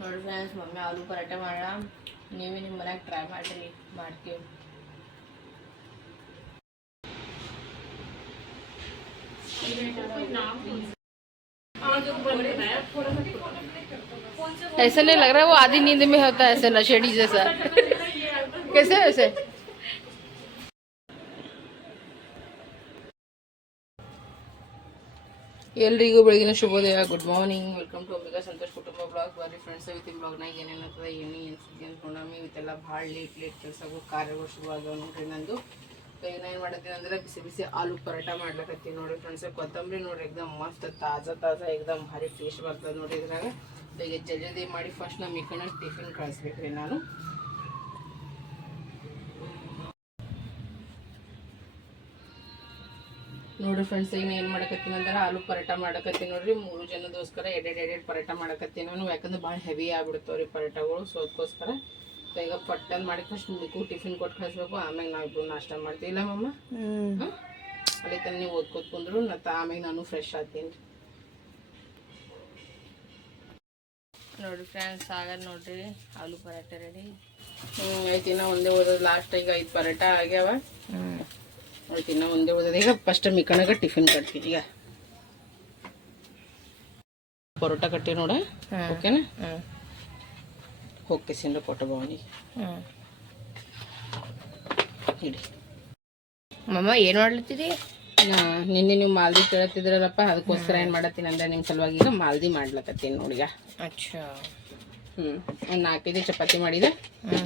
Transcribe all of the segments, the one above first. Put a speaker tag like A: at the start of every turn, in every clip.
A: ನೋಡಿ friends mummy ಆಲೂ ಪರಾಟ ಮಾಡ ನೀವೇ ನಿಮ್ಮ ಮನ್ಯಾಗ ಟ್ರೈ ಮಾಡಿರಿ ಮಾಡ್ತೀವಿ ऐसा नहीं लग रहा वो आधी नींद में होता है ऐसे नशेड़ी जैसा कैसे वैसे ಎಲ್ರಿಗೂ ಬೆಳಗಿನ ಶುಭೋದಯ. Good morning welcome to Ambika Santosh ಕುಟುಂಬ ಬ್ಲಾಗ್ ಬರ್ರಿ ಫ್ರೆಂಡ್ಸ್ ಇವತ್ತಿನ ಬ್ಲಾಗ್ನಾಗ ಏನೇನತ್ತದ ಏನಿ ಅನ್ಸಿದ್ದೆ ಅಂತ ನೋಡಮ್ಮಿ ಇವತ್ತೆಲ್ಲ ಭಾಳ ಲೇಟ್ ಲೇಟ್ ಕೆಲಸಗಳು, ಕಾರ್ಯಗಳು ಶುಭ ಆಗ್ಯಾವ ನೋಡ್ರಿ ನಂದು. ಈಗ ಏನು ಮಾಡತ್ತೀನಿ ಅಂದ್ರೆ ಬಿಸಿ ಬಿಸಿ ಆಲೂ ಪರೋಟ ಮಾಡ್ಲಕತ್ತೀನಿ ನೋಡಿ ಫ್ರೆಂಡ್ಸ್ ಕೊತ್ತಂಬರಿ ನೋಡ್ರಿ ಎಕ್ದಮ್ ಮಸ್ತ್, ತಾಜಾ ತಾಜಾ, ಎಕ್ದಮ್ ಭಾರಿ ಟೇಸ್ಟ್ ಬರ್ತದೆ ನೋಡಿ ಇದ್ರಾಗ. ಈಗ ಜಲ್ದಿ ಮಾಡಿ ಫಸ್ಟ್ ನಮ್ಮ ಮಿಕ್ಕನ ಟಿಫಿನ್ ಕಳಿಸ್ಬೇಕ್ರಿ ನಾನು. ನೋಡ್ರಿ ಫ್ರೆಂಡ್ಸ್ ಈಗ ಏನು ಮಾಡಕತ್ತೀನಿ ಅಂದ್ರೆ ಆಲೂ ಪರೋಟ ಮಾಡಕತ್ತೀನಿ ನೋಡ್ರಿ. ಮೂರು ಜನದೋಸ್ಕರ ಎರಡೆರಡು ಎರಡೆರಡು ಪರೋಟ ಮಾಡಕತ್ತೀನಿ ನಾನು. ಯಾಕಂದ್ರೆ ಭಾಳ ಹೆವಿ ಆಗ್ಬಿಡ್ತಾವ್ರಿ ಪರೋಟಗಳು ಸೊ ಅದಕ್ಕೋಸ್ಕರ ಈಗ ಪಟ್ಟನ್ ಮಾಡಿ ಫಸ್ಟ್ ಮಿಕ್ಕು ಟಿಫಿನ್ ಕೊಟ್ಟು ಕಳಿಸ್ಬೇಕು. ಆಮೇಲೆ ಇಬ್ಬರು ನಾಷ್ಟ ಮಾಡ್ತೀವಿ. ಇಲ್ಲ ಮಮ್ಮ? ಅಲ್ಲಿ ತನಕ ನೀವು ಓದ್ಕೋತ ಕುಂದ್ರು ಮತ್ತು ಆಮೇಲೆ ನಾನು ಫ್ರೆಶ್ ಆಗ್ತೀನಿ. ನೋಡ್ರಿ ಫ್ರೆಂಡ್ಸ್ ಆಗದ ನೋಡ್ರಿ. ಆಲೂ ಪರೋಟ ರೆಡಿ ಹ್ಞೂ ಐತಿ ಇನ್ನ ಒಂದೇ ಓದೋದು ಲಾಸ್ಟ್ ಈಗ ಐದು ಪರೋಟ ಆಗ್ಯಾವ. ಆಯ್ತು ಇನ್ನ ಒಂದೇ ಉಳಿದದ ಈಗ ಫಸ್ಟ್ ಮಿಕಣಗ ಟಿಫಿನ್ ಕಟ್ತೀನಿ ಈಗ ಪರೋಟ ಕಟ್ಟಿ ನೋಡ? ಓಕೆನಾ ಓಕೆ ಸಿಂಡ್ರ ಕೊಟ್ಟ ಭವನಿ ಇಡಿ.
B: ಮಮ್ಮ ಏನು ಮಾಡ್ಲತ್ತಿದಿ?
A: ನಿನ್ನೆ ನೀವು ಮಾಲ್ದಿ ಕೇಳತ್ತಿದ್ರಲ್ಲಪ್ಪ ಅದಕ್ಕೋಸ್ಕರ ಏನು ಮಾಡತ್ತೀನಿ ಅಂದ್ರೆ ನಿಮ್ಮ ಸಲುವಾಗಿ ಈಗ ಮಾಲ್ದಿ ಮಾಡ್ಲಕತ್ತೀನಿ ನೋಡಿಗ
B: ಅಚ್ಚಾ.
A: ಹ್ಞೂ ಒಂದು ನಾಲ್ಕೈದು ಚಪಾತಿ ಮಾಡಿದೆ.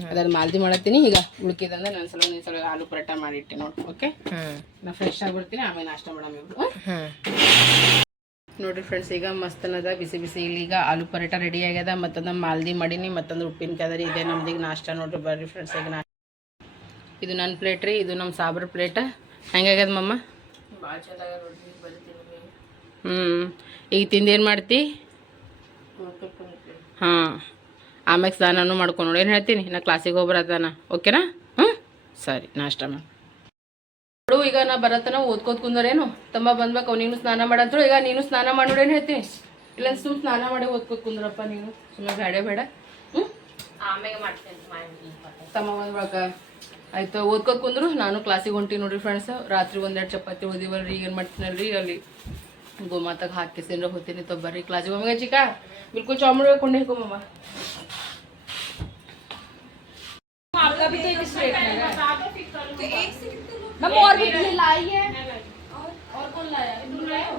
A: ಅದನ್ನ ಮಾಲ್ದಿ ಮಾಡತ್ತೀನಿ. ಈಗ ಉಳ್ಕಿದಂದ್ರೆ ನನ್ನ ಸಲ ನಿನ್ನ ಸಲ ಆಲೂ ಪರೋಟ ಮಾಡಿಟ್ಟೆ ನೋಡಿ ಓಕೆ
B: ಹ್ಮ್.
A: ನಾ ಫ್ರೆಶ್ ಆಗಿಬಿಡ್ತೀನಿ ಆಮೇಲೆ ನಾಷ್ಟ ಮಾಡಮ್ ಇಬ್ರು
B: ಹ್ಮ್.
A: ನೋಡ್ರಿ ಫ್ರೆಂಡ್ಸ್ ಈಗ ಮಸ್ತನದ ಬಿಸಿ ಬಿಸಿ ಇಲ್ಲಿ ಈಗ ಆಲೂ ಪರೋಟ ರೆಡಿ ಆಗ್ಯದ ಮತ್ತೊಂದು ಮಾಲ್ದಿ ಮಾಡೀನಿ ಮತ್ತೊಂದು ಉಪ್ಪಿನಕಾಯಿ ಇದೆ ರೀ ಇದೆ ನಮ್ದು ಈಗ ನಾಷ್ಟ ನೋಡ್ರಿ ಬರ್ರಿ ಫ್ರೆಂಡ್ಸ್ ಈಗ ನಾಷ್ಟ ಇದು ನನ್ನ ಪ್ಲೇಟ್ ರೀ ಇದು ನಮ್ಮ ಸಾಬ್ರ ಪ್ಲೇಟ್ ಹೆಂಗಾಗ್ಯದ ಮಮ್ಮ ಭಾಳ ಚಂದ ಹ್ಞೂ ಈಗ ತಿಂದೇನು ಮಾಡ್ತಿ? ಹಾಂ. ಆಮ್ಯಾಗ ಸ್ನಾನನೂ ಮಾಡ್ಕೊಂಡು ನೋಡಿ. ಏನು ಹೇಳ್ತೀನಿ? ನಾ ಕ್ಲಾಸಿಗೆ ಹೋಗ್ಬರತ್ತಾನ ಓಕೆನಾ ಹ್ಞೂ ಸರಿ ನಾಷ್ಟ ಮ್ಯಾಮ್ ನೋಡು ಈಗ ನಾ ಬರತ್ತನ ಓದ್ಕೋತ ಕುಂದರೇನು? ತಮ್ಮ ಬಂದ್ಬೇಕು ನೀನು ಸ್ನಾನ ಮಾಡಂತರು ಈಗ ನೀನು ಸ್ನಾನ ಮಾಡಿ ಏನು ಹೇಳ್ತೀನಿ? ಇಲ್ಲ ಸುಮ್ ಸ್ನಾನ ಮಾಡಿ ಓದ್ಕೋತ ಕುಂದ್ರಪ್ಪ ನೀನು. ಸುಮ್ಮನೆ ಬೇಡ ಬೇಡ. ಹ್ಞೂ
B: ಆಮೇಲೆ ಮಾಡ್ತೇನೆ
A: ತಮ್ಮ ಬಂದ್ಬೇಕ ಆಯ್ತು ಓದ್ಕೋತ ಕುಂದ್ರು. ನಾನು ಕ್ಲಾಸಿಗೆ ಹೊಂಟಿ ನೋಡ್ರಿ ಫ್ರೆಂಡ್ಸ್ ರಾತ್ರಿ ಒಂದೆರಡು ಚಪಾತಿ ಓದಿವಲ್ರಿ ಈಗ ಏನು ಮಾಡ್ತೀನಲ್ರಿ ಅಲ್ಲಿ. ಗೋಮಾತಾಗ ಹಾಕಿಸಿನ ಹೋಗ್ತೀನಿ ತೊ ಬರ್ರಿ ಕ್ಲಾಸಿಗೆ ಹೋಗಿ ಚಿಕ್ಕ. बिल्कुल चौमड़ में कुंडे को मामा। आपका भी तो
B: एक स्ट्रेट है।
C: तो एक से कितने
B: लोग मैं और भी
A: लाई है। और कौन लाया? तुम लाए हो।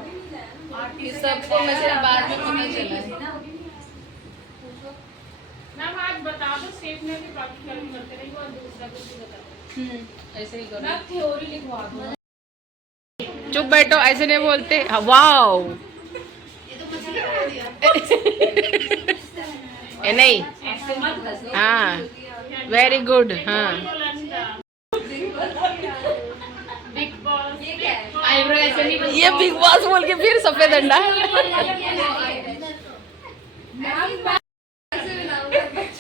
A: सबको मैं सिर्फ़ बाद में पता चला
C: मैम आज बता दो सेफ़ ने भी प्रैक्टिकल करते रहेंगे और दूसरा कुछ भी बता दो।
A: हम्म ऐसे ही करो।
C: मैम थ्योरी लिखवा दो।
A: चुप बैठो ऐसे नहीं बोलते। हाँ, वाओ ए नहीं। हाँ वेरी गुड हाँ। ये बिग बॉस बोल के फिर सफ़ेद अंडा।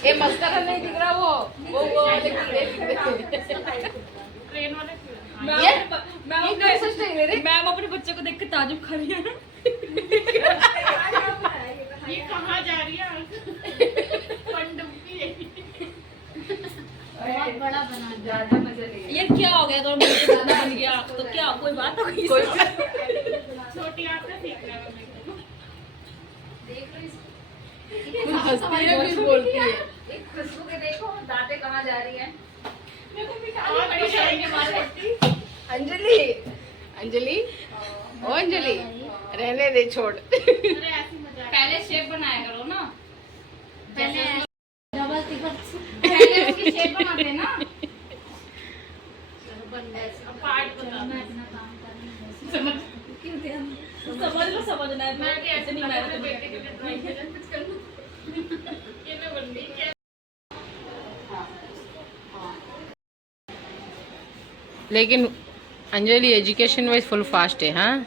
A: ये मस्करा नहीं दिख रहा वो। वो वो
C: ट्रेन वाले
B: मैम अपने बच्चे को देख के ताजुब खड़ी है।
C: ये कहाँ जा रही है बड़ा बना ज़्यादा मज़ा
B: ये क्या हो गया? तो मुझे बन गया तो क्या? कोई बात हो गई
C: छोटी आँख से सीख रहा मैं।
A: देख लो इसको हंसती है फिर बोलती है?
C: एक खुशबू के देखो दांतें कहाँ जा रही हैं।
A: अंजलि अंजलि ओ अंजलि। हाँ, रहने दे छोड़।
C: अरे
B: पहले शेप बनाया करो ना। पहले पहले उसकी शेप बनाते ना।
C: पार्ट बता
B: समझ लो समझना है
C: मैं भी ऐसे नहीं मैं बेटे के लिए ड्राइंग कुछ कर लूँ? ये मैं बन गई क्या?
A: लेकिन Anjali education wise full fast है हाँ?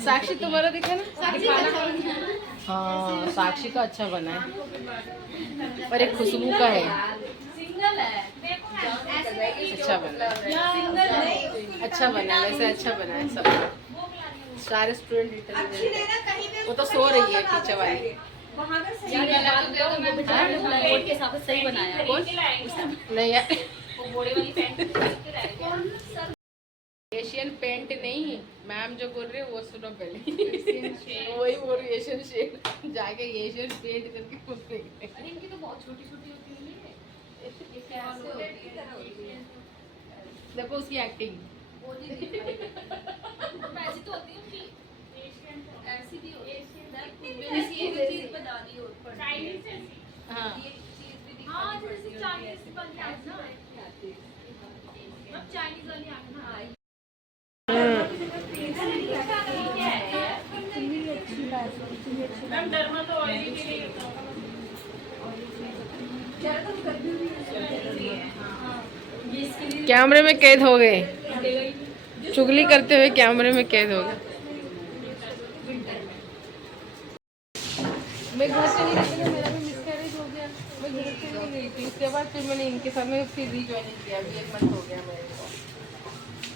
A: साक्षी तुम्हारा देखा ना? हाँ। साक्षी का अच्छा बना है। पर एक खुशबू का है। अच्छा बना अच्छा बना वैसे अच्छा बना है सब। सारे स्टूडेंट वो तो सो रही है पीछे वाली। नहीं यार एशियन पेंट नहीं मैम जो बोल रही है वो सुनो पहले। वही बोल रही एशियन शेड जाके एशियन पेंट करके बोल रही है
B: इनकी तो बहुत छोटी छोटी होती है।
A: देखो उसकी एक्टिंग
B: तो होती है ऐसी भी है। हो।
C: चाइनीज़
A: हाँ
C: हाँ। वाली मैम डरमा तो ऑयली के लिए
A: कैमरे में कैद हो गए। चुगली करते हुए कैमरे में कैद हो गए। मैं घर से नहीं निकली मेरा भी मिसकैरेज हो गया। मैं घर से नहीं गई थी। उसके बाद फिर मैंने इनके साथ में फिर रीज्वाइनिंग किया। अभी एक मंथ हो गया मेरे को।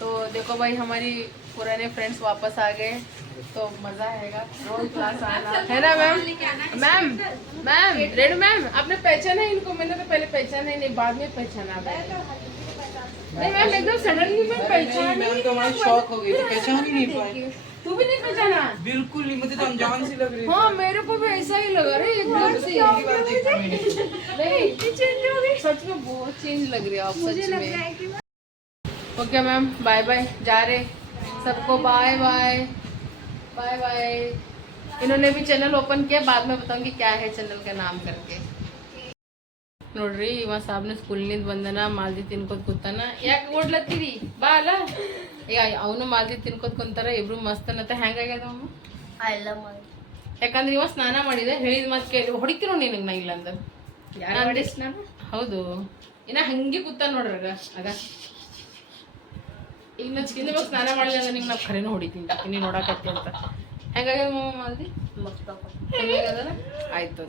A: तो देखो भाई हमारी पुराने फ्रेंड्स वापस आ गए। तो मज़ा आएगा। क्लास आना। है ना ma'am ma'am ma'am red ma'am आपने पहचाना है इनको? मैंने तो पहले पहचाना ही नहीं बाद में पहचाना मैंने। नहीं मैम एकदम सडनली मैं पहचान
D: तो हमारी शॉक हो गई पहचान ही नहीं पाई।
A: तू भी नहीं पहचाना?
D: बिल्कुल नहीं मुझे तो अनजान सी लग रही
A: हाँ मेरे को भी ऐसा ही लगा रहा है एकदम से। नहीं। चेंज हो गई। सच में बहुत चेंज लग रही है आप सच में। ओके मैम बाय बाय जा रहे। सबको बाय बाय बाय बाय इन्होंने भी चैनल ओपन किया बाद में बताऊंगी क्या है चैनल का नाम करके ನೋಡ್ರಿ ಇವ ಸಾಬ್ನ ಸ್ಕೂಲ್ನಿಂದ ಬಂದನ ಮಾಲ್ದಿ ತಿನ್ಕೋತ ಕೂತಾನ ಯಾಕೆ ಓಡ್ಲತ್ತೀರಿ ಬಾ ಅಲ್ಲ ಈಗ ಅವನು ಮಾಲ್ದಿ ತಿನ್ಕೋತ ಕುಂತಾರ ಇಬ್ರು ಮಸ್ತ್ ಅನ್ನತ್ತ ಹೆಂಗಾಗ್ಯದ ಅಮ್ಮ ಯಾಕಂದ್ರೆ ಇವ ಸ್ನಾನ ಮಾಡಿದೆ ಹೇಳಿದ ಮಾತು ಕೇಳಿ ಹೊಡಿತೀರೋ ನಿನಗೆ ನಾ ಇಲ್ಲ ಅಂದ್ರೆ ಹೌದು ಇನ್ನ ಹಂಗೆ ಕೂತ ನೋಡ್ರಾಗ ಆಗ ಈಗ ನಾ ಚಿಕನ್ ಸ್ನಾನ ಮಾಡಿಲ್ಲ ಅಂದ್ರೆ ನಿಂಗೆ ನಾವು ಖರೇನ ಹೊಡಿತೀನಿ ನೀನು ನೋಡಕತ್ತಿ ಅಂತ. ಹೆಂಗಾಗಿ ಅಂದಿ ಆಯ್ತು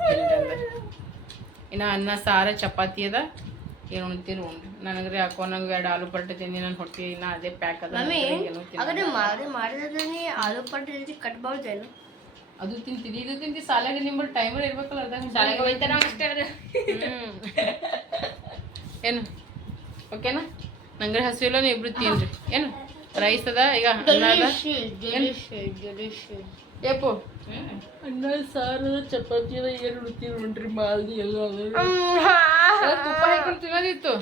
A: ಇನ್ನು ಅನ್ನ ಸಾರ ಚಪಾತಿ ಅದ. ಏನು ಉಣ್ತೀರಿ ಉಂಡು ನನಗ್ರಿ ಹಾಕೋ ನಂಗೆ ಎರಡು ಆಲೂ ಪರೋಟ ತಿಂದು ನಾನು ಹೊಟ್ಟಿ ಇನ್ನು ಅದೇ ಪ್ಯಾಕ್ ಅದ
E: ಮಾಡಿದ್ರೆ ಆಲೂ ಪಟ್ಟೆ ರೀತಿ ಕಟ್ಬಾರ್ದೇನು
A: ಅದು ತಿಂತೀವಿ ಇದು ತಿಂತೀವಿ ಸಾಲಾಗಿ ನಿಮ್ಮಲ್ಲಿ ಟೈಮಲ್ಲಿ ಇರ್ಬೇಕಲ್ಲ ಅರ್ಧ
B: ಶಾಲೆಗೆ ಹೋಯ್ತಾನ ಅಷ್ಟೇ
A: ಏನು? ಓಕೆನಾ ನಂಗಡೆ ಹಸಿವಿಲ್ಲ ನೀವು ಇಬ್ರು ತಿನ್ರಿ. ಏನು? ರೈಸ್ ಅದ ಈಗ ಏಪೋ. ಅನ್ನ ಸಾರದ ಚಪಾತಿ ಅದ ಏನು ಉಡ್ತೀವಿ ನೋಡ್ರಿ ಮಾಲ್ದಿ ಎಲ್ಲ ತುಪ್ಪ ಹಾಕೊಂಡು ತಿನ್ನೋದಿತ್ತು.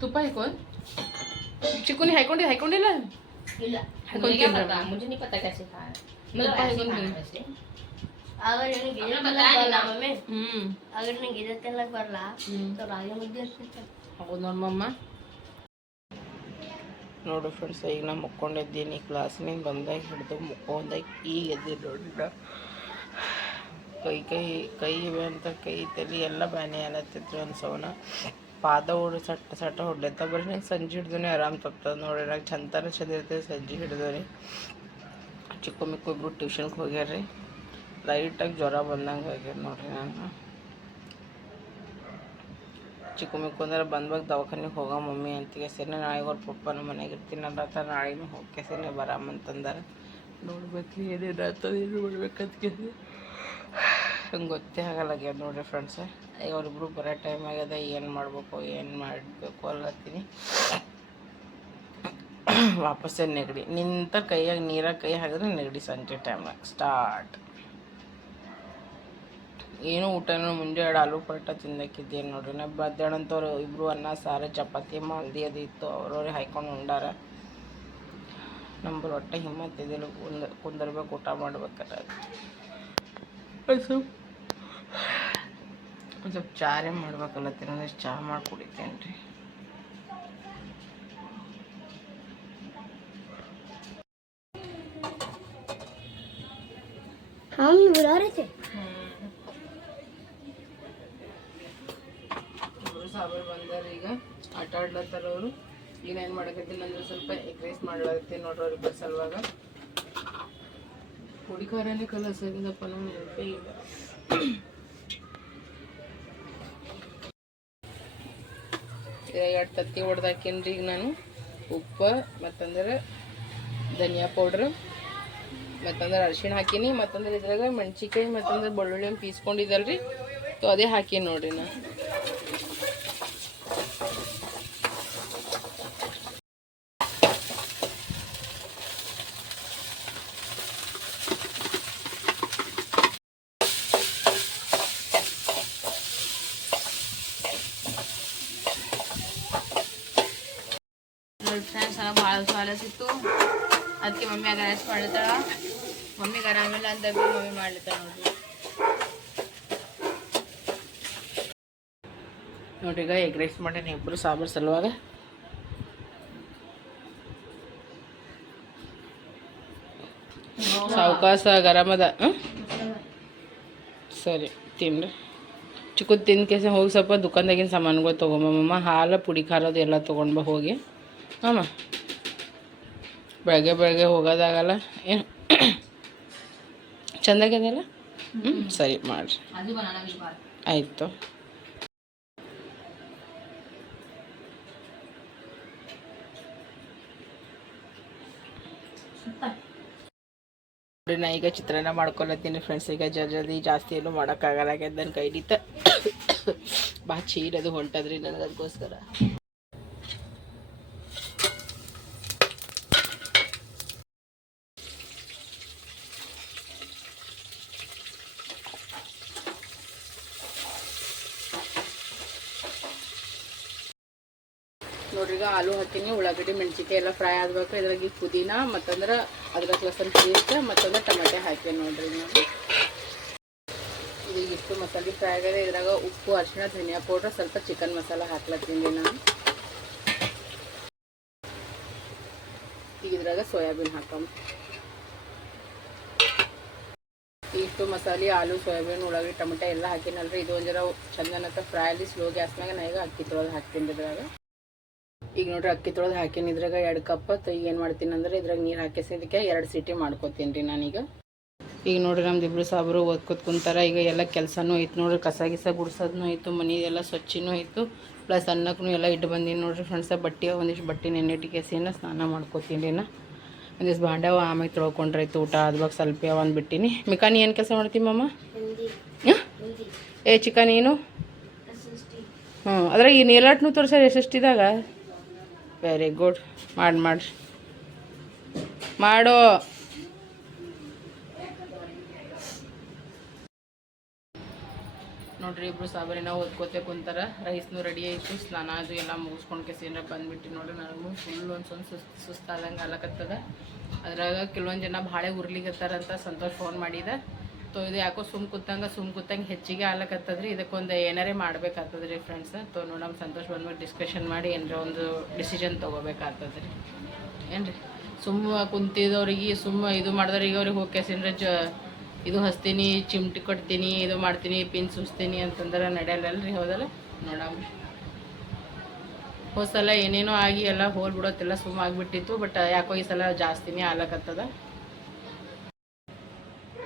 A: ತುಪ್ಪ ಹಾಕೊಂಡು ಚಿಕನ್ ಹಾಕೊಂಡು ಹಾಕೊಂಡಿಲ್ಲ?
E: ಇಲ್ಲ.
B: ಮುಜೆ ಪತಾ कैसे
A: खा
B: मतलब ಹಾಕೊಂಡು
E: ಬರಲ್ಲ ರಾಗಿ ಮುದ್ದೆ
A: ಹೌದು ನೋಡಮ್ಮ ನೋಡು ಫ್ರೆಂಡ್ಸ್ ಈಗ ನಾ ಮುಕ್ಕೊಂಡಿದ್ದೀನಿ ಕ್ಲಾಸ್ನಿಂದ ಬಂದಾಗ ಹಿಡಿದು ಮುಕ್ಕೊಂಡಾಗ ಈಗ ಎದ್ದು ನೋಡಿ. ಕೈ ಕೈ ಕೈ ಇವೆ ಅಂತ ಕೈ, ತಲೆ ಎಲ್ಲ ಬ್ಯಾನೆ ಅನ್ನತ್ತಿದ್ರು ಅನ್ಸವನ. ಪಾದ ಹೊಡು ಸಟ್ಟ ಸಟ್ಟ ಹೊಡ್ಲತ್ತ ಬರೀ ನಂಗೆ ಸಂಜೆ ಹಿಡ್ದು ಆರಾಮ್ ತಪ್ತದ ನೋಡಿ. ನಂಗೆ ಚಂದನ ಚಂದ ಇರ್ತದೆ ಸಂಜೆ ಹಿಡಿದು ರೀ ಚಿಕ್ಕ ಮಿಕ್ಕು ಇಬ್ರು ಟ್ಯೂಷನ್ಗೆ ಹೋಗ್ಯಾರ ರೀ ಲೈಟಾಗಿ ಜ್ವರ ಬಂದಂಗೆ ಆಗ್ಯದ ನೋಡಿರಿ ನಾನು. ಚಿಕ್ಕ ಮಿಕ್ಕು ಅಂದ್ರೆ ಬಂದ್ವಾಗ ದವಾಖಾನಿಗೆ ಹೋಗೋ ಮಮ್ಮಿ ಅಂತಿಗೆ ಸೇನೆ ನಾಳೆ ಅವ್ರ ಪಪ್ಪ ನಮ್ಮ ಮನೆಗೆ ಇರ್ತೀನಲ್ಲ ಅಂತ ನಾಳೆನೂ ಹೋಗಿ ಕೇಸಿನ ಬರಾಮಂತಂದಾರೆ ನೋಡ್ಬೇಕು ಏನೇನು ಆಗ್ತದೆ ಏನು ಮಾಡ್ಬೇಕಂತ ಕೇಳಿ ಹಂಗೆ ಗೊತ್ತೇ ಆಗಲ್ಲಾಗ್ಯದ ನೋಡ್ರಿ ಫ್ರೆಂಡ್ಸ್ ಈಗ ಅವ್ರಿಬ್ರು ಬರೋ ಟೈಮ್ ಆಗ್ಯದ ಏನು ಮಾಡ್ಬೇಕು ಏನು ಮಾಡಬೇಕು ಅಲ್ಲತ್ತೀನಿ ವಾಪಸ್ಸೇ ನೆಗಡಿ. ನಿಂತ ಕೈಯಾಗ ನೀರಾಗ ಕೈ ಹಾಕಿದ್ರೆ ನೆಗಡಿ ಸಂಜೆ ಟೈಮ್ನಾಗ ಸ್ಟಾರ್ಟ್ ಏನು ಊಟನೂ ಮುಂಜೆ ಎರಡು ಆಲೂ ಪರೋಟ ತಿಂದಕ್ಕಿದ್ದೇನು ನೋಡ್ರಿ. ನಾ ಬದ್ದಾಡಂತವ್ರು ಇಬ್ರು ಇಬ್ಬರು ಅನ್ನ ಸಾರು ಚಪಾತಿ ಮಾಲ್ದಿ ಅದು ಇತ್ತು. ಅವ್ರವ್ರಿಗೆ ಹಾಯ್ಕೊಂಡು ಉಂಡಾರ. ನಂಬರ್ ಹೊಟ್ಟೆ ಹಿಮ್ಮತ್ ಇದಿಲ್ಲ ಕುಂದ ಕುಂದರ್ಬೇಕು ಊಟ ಮಾಡ್ಬೇಕಾರೆ ಸ್ವಲ್ಪ ಒಂದು ಸ್ವಲ್ಪ ಚಾರೇ ಮಾಡ್ಬೇಕಲ್ಲ ತಿನ್ನೋದು ಚಹಾ ಮಾಡಿ ಕುಡಿತೇನೆ ರೀ
E: हम
A: ಎಲ್ಲರೂ ಈಗ. ಆಟ ಆಡ್ಲತ್ತಾರ ಅವರು. ಈಗ ಏನು ಮಾಡಕತ್ತಿಲ್ಲ ಅಂದ್ರೆ ಸ್ವಲ್ಪ ಎಗ್ರೈಸ್ ಮಾಡ್ಲತ್ತೀನಿ ನೋಡ್ರಿ ಅವ್ರಿಗೆ ಸಲುವಾಗ. ಪುಡಿ ಖಾರನೇ ಕಲಸಾಗಿದ್ದಪ್ಪ ನಮ್ಮ ನೆನಪೇ ಇಲ್ಲ. ಎರಡು ತತ್ತಿ ಹೊಡೆದಾಕೇನ್ರಿ ಈಗ ನಾನು. ಉಪ್ಪು, ಮತ್ತಂದ್ರೆ ಧನಿಯಾ ಪೌಡ್ರ್, ಮತ್ತಂದ್ರೆ ಅರಿಶಿಣ ಹಾಕೀನಿ ಮತ್ತಂದ್ರೆ ಇದ್ರಾಗ ಮೆಣ್ಸಿಕಾಯಿ ಮತ್ತಂದ್ರೆ ಬೆಳ್ಳುಳ್ಳಿ ಪೀಸ್ಕೊಂಡಿದ್ದಲ್ರಿ. ಸೊ ಅದೇ ಹಾಕೀನಿ ನೋಡ್ರಿ ನಾನು ರೆಸ್ಟ್ ಮಾಡ್ತಾಳ ಮಮ್ಮಿಗೆ ಆರಾಮಿಲ್ಲ ಅಂತ ಮಮ್ಮಿ ಮಾಡ್ಲತ್ತಾಳ ನೋಡ್ರಿ. ನೋಡ್ರಿ ಈಗ ಎಗ್ ರೈಸ್ ಮಾಡೇನಿ ಇಬ್ಬರು ಸಾಂಬಾರು ಸಲುವಾಗ. ಸಾವಕಾಶ ಗರಮದ? ಸರಿ, ತಿನ್ರಿ. ಚಿಕ್ಕದ್ ತಿಂದ ಕೇಸ ಹೋಗಿ ಸ್ವಲ್ಪ ದುಕಾನ್ದಾಗಿನ ಸಾಮಾನುಗಳು ತೊಗೊಂಬಮ್ಮ ಹಾಲು, ಪುಡಿ, ಖಾರದು ಎಲ್ಲ ತೊಗೊಂಡ್ಬ ಹೋಗಿ. ಅಮ್ಮ ಬೆಳಗ್ಗೆ ಬೆಳಗ್ಗೆ ಹೋಗೋದಾಗಲ್ಲ. ಏನು? ಚೆಂದಾಗ್ಯದಲ್ಲ ಹ್ಞೂ ಸರಿ ಮಾಡಿರಿ. ಆಯಿತು. ನೋಡಿ ನಾ ಈಗ ಚಿತ್ರಾನ್ನ ಮಾಡ್ಕೊಳತ್ತೀನಿ ಫ್ರೆಂಡ್ಸ್ ಈಗ ಜಲ್ ಜಲ್ದಿ ಜಾಸ್ತಿ ಏನು ಮಾಡೋಕ್ಕಾಗಲ್ಲ. ನನ್ನ ಕೈ ಹಿಡಿತ ಭಾಳ ಚೀರದು ಹೊಂಟದ್ರಿ ನನಗೆ ನೋಡ್ರಿ ಈಗ ಆಲೂ ಹಾಕಿನಿ, ಉಳ್ಳಾಗಡ್ಡಿ ಮೆಣಸಿಕಾಯಿ ಎಲ್ಲ ಫ್ರೈ ಆಗಬೇಕು. ಇದ್ರಾಗ ಪುದೀನ ಮತ್ತಂದ್ರೆ ಅದ್ರಾಗ ಲಸನ್ ಪೇಸ್ಟ್ ಮತ್ತಂದ್ರೆ ಟೊಮೆಟೊ ಹಾಕಿ ನೋಡ್ರಿ ನಾವು. ಈಗ ಇಷ್ಟು ಮಸಾಲೆ ಫ್ರೈ ಆಗಿದೆ ಇದ್ರಾಗ ಉಪ್ಪು, ಅರಿಶಿಣ, ಧನಿಯಾ ಪೌಡ್ರ್, ಸ್ವಲ್ಪ ಚಿಕನ್ ಮಸಾಲ ಹಾಕ್ಲತ್ತೀನಿ ನಾನು. ಈಗ ಇದ್ರಾಗ ಸೋಯಾಬೀನ್ ಹಾಕಮ್ ಇಷ್ಟು ಮಸಾಲೆ, ಆಲೂ, ಸೋಯಾಬೀನ್, ಉಳ್ಳಾಗಡ್ಡಿ, ಟೊಮೆಟೊ ಎಲ್ಲ ಹಾಕಿನಲ್ರಿ. ಇದು ಒಂದು ಜರ ಚಂದನಕ ಫ್ರೈ ಅಲ್ಲಿ ಸ್ಲೋ ಗ್ಯಾಸ್ ಮ್ಯಾಗ ನಾ ಈಗ ಅಕ್ಕಿ ತೊಳೆದು ಹಾಕ್ತೀನಿ ಇದ್ರಾಗ. ಈಗ ನೋಡ್ರಿ ಅಕ್ಕಿ ತೊಳೆದು ಹಾಕಿನ ಇದ್ರಾಗ ಎರಡು ಕಪ್. ಈಗ ಏನು ಮಾಡ್ತೀನಿ ಅಂದ್ರೆ ಇದ್ರಾಗ ನೀರು ಹಾಕಿಸಿದಕ್ಕೆ ಎರಡು ಸೀಟಿ ಮಾಡ್ಕೊತೀನಿ ರೀ ನಾನೀಗ. ಈಗ ನೋಡ್ರಿ ನಮ್ದು ಇಬ್ರು ಸಾಬ್ರು ಓದ್ಕೋತ ಕುಂತಾರ. ಈಗ ಎಲ್ಲ ಕೆಲಸನೂ ಐತೆ ನೋಡ್ರಿ ಕಸ ಗಿಸ ಗುಡ್ಸೋದೂ ಆಯಿತು ಮನೆ ಎಲ್ಲ ಸ್ವಚ್ಛನೂ ಆಯಿತು ಪ್ಲಸ್ ಅನ್ನಕ್ಕೂ ಎಲ್ಲ ಇಟ್ಟು ಬಂದೀನಿ ನೋಡ್ರಿ ಫ್ರೆಂಡ್ಸ ಬಟ್ಟೆ ಒಂದಿಷ್ಟು ಬಟ್ಟೆ ನೆನೆಟಿಗೆಸಿನ ಸ್ನಾನ ಮಾಡ್ಕೋತೀನಿ ನಾ. ಒಂದಿಷ್ಟು ಬಾಂಡವ ಆಮೇಲೆ ತೊಳ್ಕೊಂಡ್ರೈತು ಊಟ ಅದ್ವಾಗ ಸ್ವಲ್ಪ ಒಂದು ಬಿಟ್ಟಿನಿ ಮಿಕಾ ನೀ ಏನು ಕೆಲಸ ಮಾಡ್ತೀವಿ ಮಮ್ಮ ಏ ಚಿಕನ್ ಏನು ಹ್ಞೂ ಅದ್ರಾಗ ಈ ನೀಲಟ್ನು ತೋರಿಸ್ ಎಷ್ಟೆಷ್ಟಿದಾಗ ವೆರಿ ಗುಡ್ ಮಾಡಿ ಮಾಡ್ರಿ ಮಾಡು. ನೋಡ್ರಿ ಇಬ್ರು ಸಾಬರಿನ ಓದ್ಕೋತೆ ಕುಂತಾರ. ರೈಸ್ನು ರೆಡಿ ಆಯಿತು. ಸ್ನಾನ ಅದು ಎಲ್ಲ ಮುಗಿಸ್ಕೊಂಡು ಕೆಸಿನ ಬಂದ್ಬಿಟ್ಟು ನೋಡ್ರಿ ನನಗೂ ಫುಲ್ ಒಂದು ಸ್ವಲ್ಪ ಸುಸ್ತು, ಸುಸ್ತಾದಂಗೆ ಅಲಕತ್ತದ. ಅದ್ರಾಗ ಕೆಲವೊಂದು ಜನ ಭಾಳ ಉರ್ಲಿಗತ್ತಾರಂತ ಸಂತೋಷ್ ಫೋನ್ ಮಾಡಿದ. ತೋ ಇದು ಯಾಕೋ ಸುಮ್ ಕೂತಂಗ, ಸುಮ್ ಕೂತಂಗೆ ಹೆಚ್ಚಿಗೆ ಆಲಕತ್ತದ್ರಿ. ಇದಕ್ಕೊಂದು ಏನಾರೇ ಮಾಡ್ಬೇಕಾಗ್ತದ್ರಿ ಫ್ರೆಂಡ್ಸ್ ತೋ ನೋಡಮ್, ಸಂತೋಷ್ ಬಂದ್ಬಿಟ್ಟು ಡಿಸ್ಕಷನ್ ಮಾಡಿ ಏನ್ರ ಒಂದು ಡಿಸಿಷನ್ ತೊಗೋಬೇಕಾಗ್ತದ್ರಿ. ಏನ್ರಿ? ಸುಮ್ಮ ಕುಂತಿದವ್ರಿಗೆ ಸುಮ್ಮ ಇದು ಮಾಡಿದವ್ರಿಗೆ ಅವ್ರಿಗೆ ಹೋಗಿ ಜ ಇದು ಹಸ್ತೀನಿ ಚಿಮ್ಟಿ ಕೊಡ್ತೀನಿ, ಇದು ಮಾಡ್ತೀನಿ, ಪಿನ್ ಸುಸ್ತೀನಿ ಅಂತಂದ್ರೆ ನಡೆಯಲ್ಲಲ್ರಿ ಹೌದಲ್ಲ? ನೋಡಮ್ರಿ ಹೋದ ಸಲ ಏನೇನೋ ಆಗಿ ಎಲ್ಲ ಹೋಲ್ ಬಿಡೋತ್ತೆಲ್ಲ ಸುಮ್ಮ ಆಗಿಬಿಟ್ಟಿತ್ತು ಬಟ್ ಯಾಕೋ ಈ ಸಲ ಜಾಸ್ತಿನೇ ಆಲಕತ್ತದ.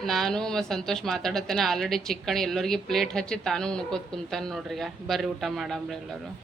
A: ನಾನು ಮತ್ತು ಸಂತೋಷ್ ಮಾತಾಡತ್ತೇನೆ ಆಲ್ರೆಡಿ ಚಿಕ್ಕಣಿ ಎಲ್ಲರಿಗೆ ಪ್ಲೇಟ್ ಹಚ್ಚಿ ತಾನು ಉಣ್ಕೋತ ಕುಂತಾನೆ ನೋಡ್ರಿ ಈಗ ಬರ್ರಿ ಊಟ ಮಾಡಮ್ರಿ ಎಲ್ಲರೂ.